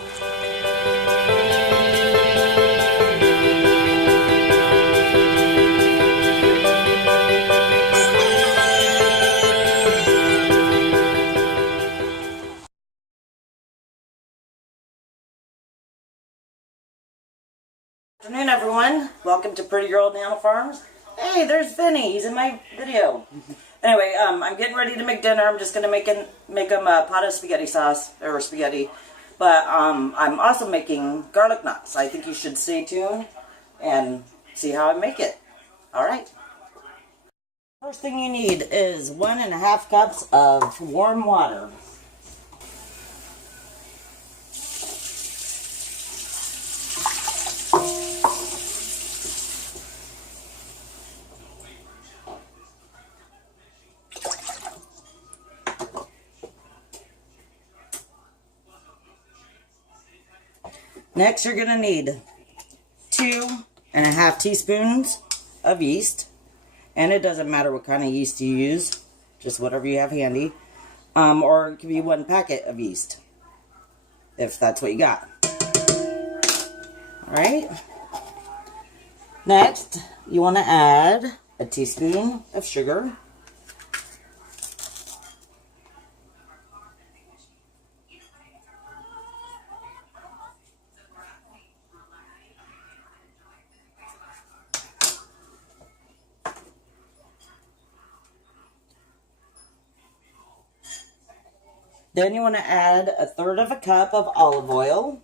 Good afternoon, everyone. Welcome to Pretty Girl Nana Farms. Hey, there's Vinny. He's in my video. Anyway, I'm getting ready to make dinner. I'm just gonna make him a pot of spaghetti sauce or spaghetti. But I'm also making garlic knots. I think you should stay tuned and see how I make it. All right. First thing you need is 1.5 cups of warm water. Next, you're going to need 2.5 teaspoons of yeast. And it doesn't matter what kind of yeast you use, just whatever you have handy. Or it could be 1 packet of yeast, if that's what you got. Alright. Next, you want to add a teaspoon of sugar. Then you want to add 1/3 cup of olive oil.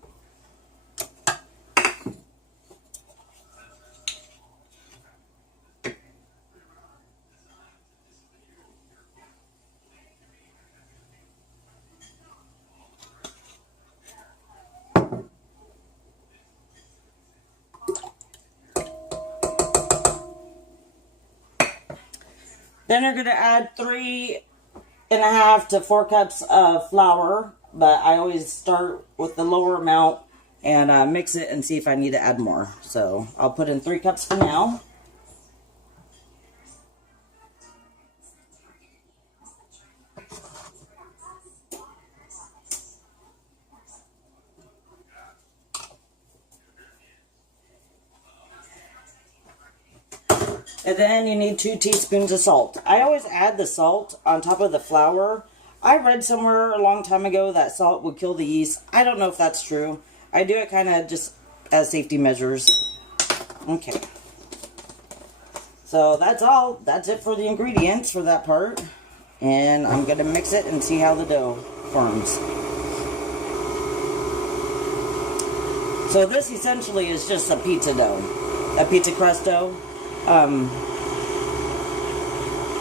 Then you're going to add 3.5 to 4 cups of flour, but I always start with the lower amount and mix it and see if I need to add more. So I'll put in 3 cups for now. And then you need 2 teaspoons of salt. I always add the salt on top of the flour. I read somewhere a long time ago that salt would kill the yeast. I don't know if that's true. I do it kind of just as safety measures. Okay. So that's all. That's it for the ingredients for that part. And I'm going to mix it and see how the dough forms. So this essentially is just a pizza dough. A pizza crust dough.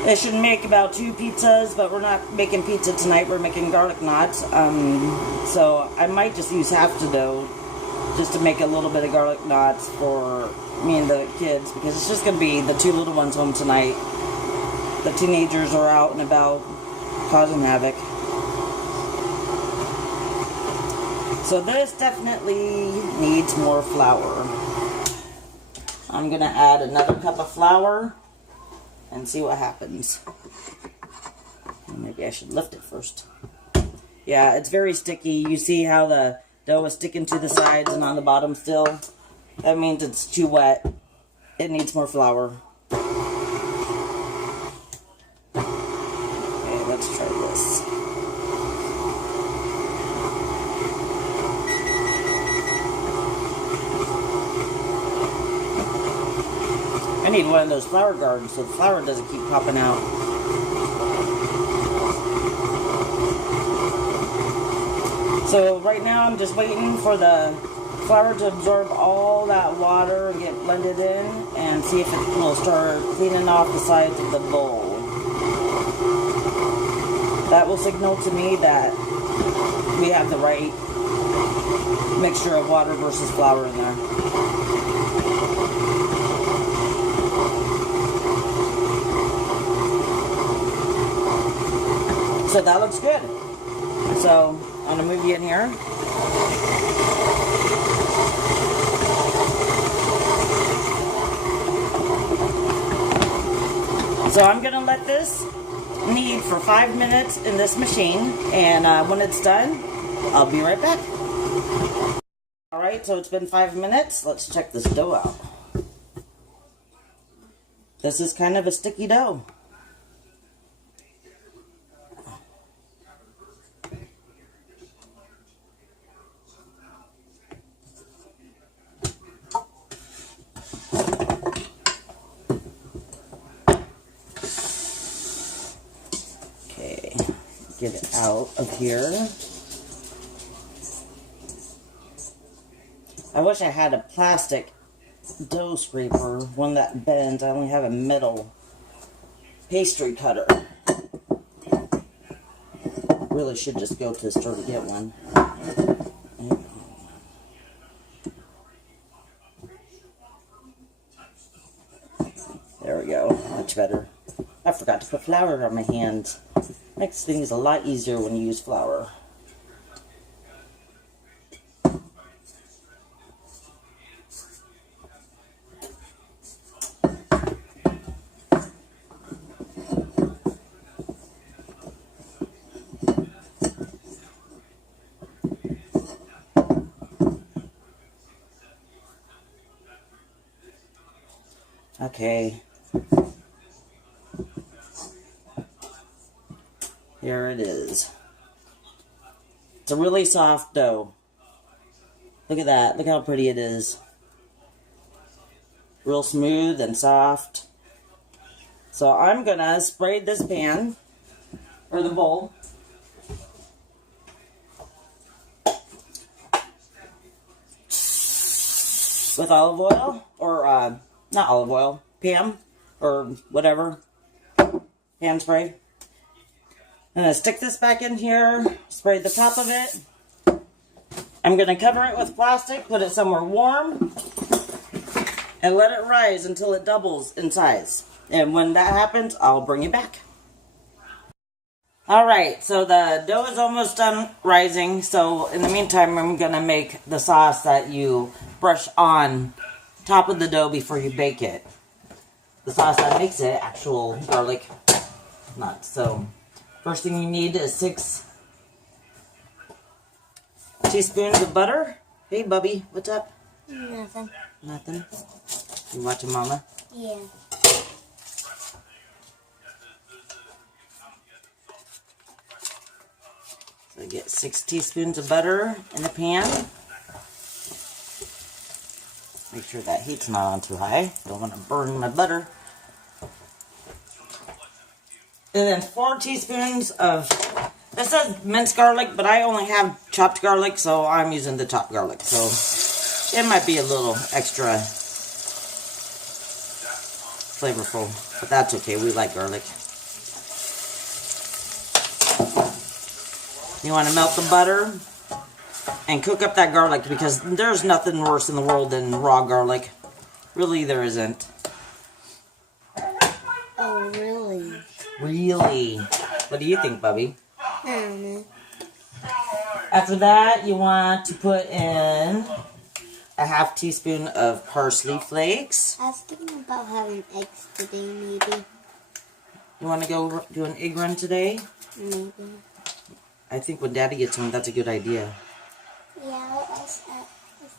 It should make about 2 pizzas, but we're not making pizza tonight. We're making garlic knots. So I might just use half the dough just to make a little bit of garlic knots for me and the kids, because it's just going to be the 2 little ones home tonight. The teenagers are out and about causing havoc. So this definitely needs more flour. I'm going to add another cup of flour and see what happens. Maybe I should lift it first. Yeah, it's very sticky. You see how the dough is sticking to the sides and on the bottom still? That means it's too wet. It needs more flour. Okay, let's try this. I need one of those flour gardens so the flour doesn't keep popping out. So right now I'm just waiting for the flour to absorb all that water and get blended in and see if it will start cleaning off the sides of the bowl. That will signal to me that we have the right mixture of water versus flour in there. So that looks good. So I'm going to move you in here. So I'm going to let this knead for 5 minutes in this machine, and when it's done, I'll be right back. Alright, so it's been 5 minutes. Let's check this dough out. This is kind of a sticky dough. Okay, get it out of here. I wish I had a plastic dough scraper, one that bends. I only have a metal pastry cutter. Really should just go to the store to get one. There we go, much better. I forgot to put flour on my hands. Makes things a lot easier when you use flour. Okay, here it is. It's a really soft dough. Look at that. Look how pretty it is. Real smooth and soft. So I'm gonna spray this pan, or the bowl, with olive oil, or not olive oil, Pam, or whatever, pan spray. I'm going to stick this back in here, spray the top of it. I'm going to cover it with plastic, put it somewhere warm, and let it rise until it doubles in size. And when that happens, I'll bring it back. Alright, so the dough is almost done rising, so in the meantime, I'm going to make the sauce that you brush on top of the dough before you bake it. The sauce that makes it actual garlic nuts. So first thing you need is 6 teaspoons of butter. Hey Bubby, what's up? Nothing. Nothing? You watching Mama? Yeah. So I get 6 teaspoons of butter in the pan. Make sure that heat's not on too high. Don't want to burn my butter. And then 4 teaspoons of, this says minced garlic, but I only have chopped garlic, so I'm using the chopped garlic. So it might be a little extra flavorful, but that's okay. We like garlic. You want to melt the butter and cook up that garlic, because there's nothing worse in the world than raw garlic. Really, there isn't. Oh, really? Really? What do you think, Bubby? I don't know. After that, you want to put in a ½ teaspoon of parsley flakes. I was thinking about having eggs today, maybe. You want to go do an egg run today? Maybe. I think when Daddy gets home, that's a good idea. Yeah, I was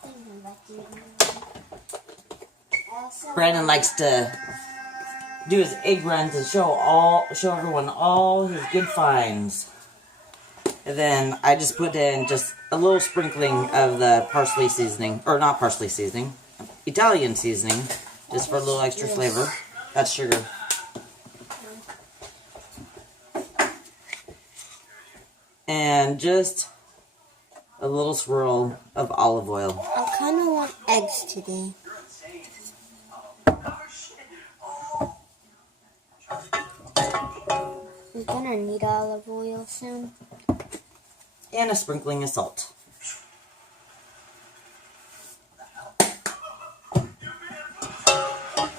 thinking about doing that. Brandon likes to do his egg run to show everyone all his good finds. And then I just put in just a little sprinkling of the parsley seasoning, or not parsley seasoning, Italian seasoning, just for a little extra flavor. That's sugar. And just a little swirl of olive oil. I kind of want eggs today. We're gonna need olive oil soon. And a sprinkling of salt.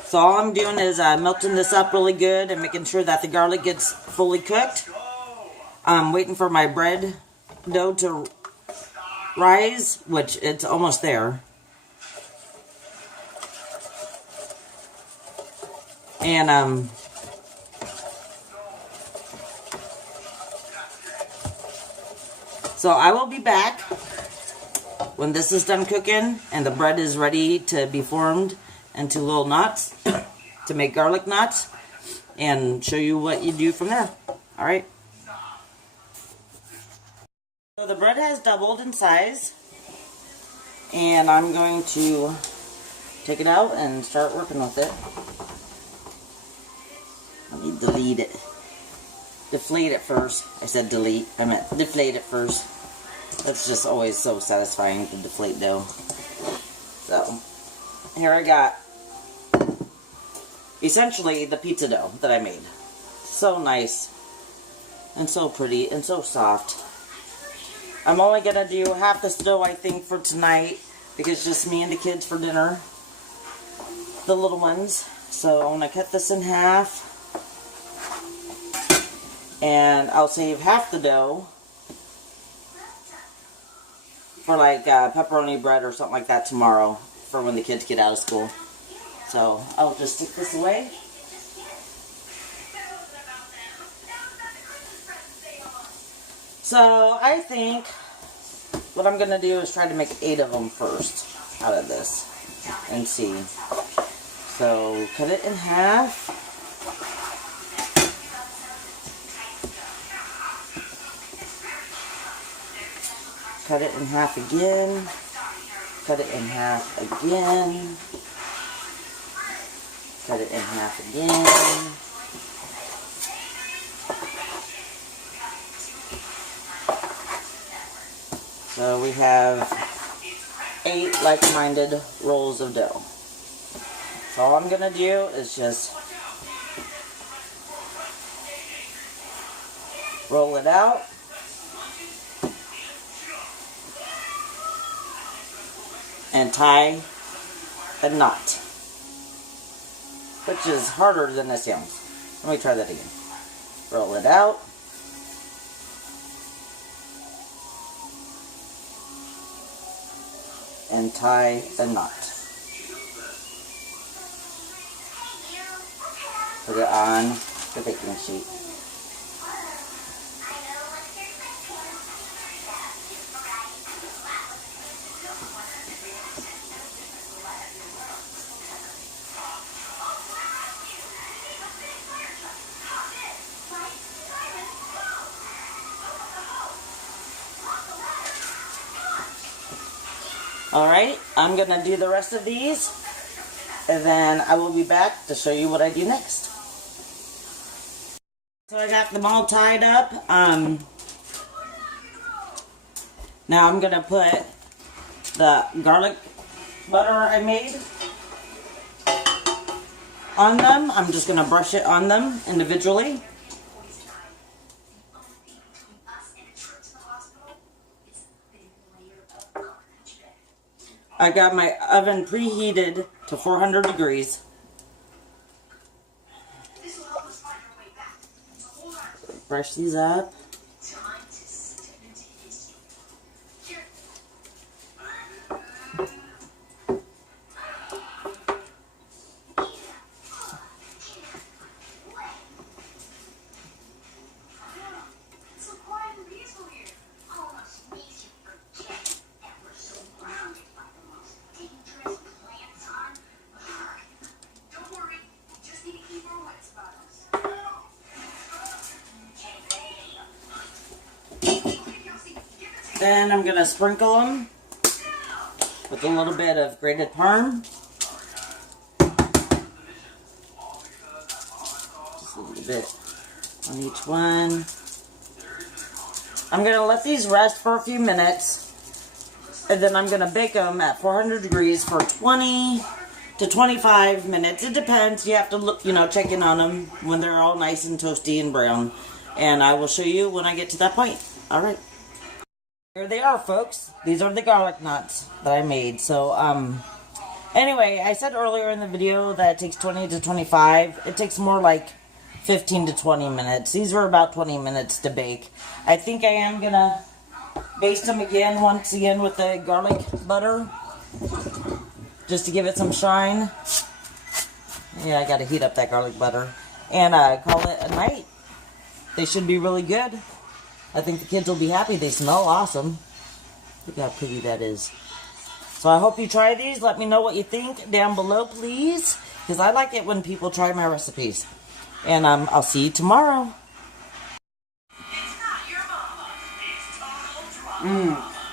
So all I'm doing is melting this up really good and making sure that the garlic gets fully cooked. I'm waiting for my bread dough to rise, which it's almost there. And so I will be back when this is done cooking and the bread is ready to be formed into little knots to make garlic knots, and show you what you do from there. Alright. So the bread has doubled in size, and I'm going to take it out and start working with it. Let me delete it. Deflate it first. I said delete. I meant deflate it first. That's just always so satisfying to deflate dough. So, here I got essentially the pizza dough that I made. So nice. And so pretty and so soft. I'm only going to do half this dough, I think, for tonight. Because it's just me and the kids for dinner. The little ones. So I'm going to cut this in half. And I'll save half the dough for like pepperoni bread or something like that tomorrow for when the kids get out of school. So I'll just stick this away. So I think what I'm going to do is try to make 8 of them first out of this and see. So cut it in half. Cut it in half again. Cut it in half again. Cut it in half again. So we have 8 like-minded rolls of dough. So all I'm going to do is just roll it out. And tie a knot, which is harder than this sounds. Let me try that again. Roll it out. And tie a knot. Put it on the baking sheet. Alright, I'm going to do the rest of these, and then I will be back to show you what I do next. So I got them all tied up. Now I'm going to put the garlic butter I made on them. I'm just going to brush it on them individually. I got my oven preheated to 400 degrees. Brush these up. Then I'm going to sprinkle them with a little bit of grated parm. Just a little bit on each one. I'm going to let these rest for a few minutes, and then I'm going to bake them at 400 degrees for 20 to 25 minutes. It depends. You have to look, check in on them when they're all nice and toasty and brown. And I will show you when I get to that point. All right. Here they are, folks. These are the garlic knots that I made. So, anyway, I said earlier in the video that it takes 20 to 25. It takes more like 15 to 20 minutes. These were about 20 minutes to bake. I think I am going to baste them once again with the garlic butter, just to give it some shine. Yeah, I got to heat up that garlic butter. And call it a night. They should be really good. I think the kids will be happy. They smell awesome. Look how pretty that is. So I hope you try these. Let me know what you think down below, please. Because I like it when people try my recipes. And I'll see you tomorrow.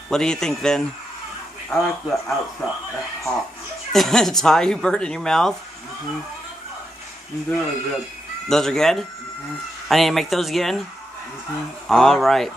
What do you think, Vin? I like the outside. That's hot. It's hot, you burn in your mouth? These are good. Those are good? I need to make those again? All right.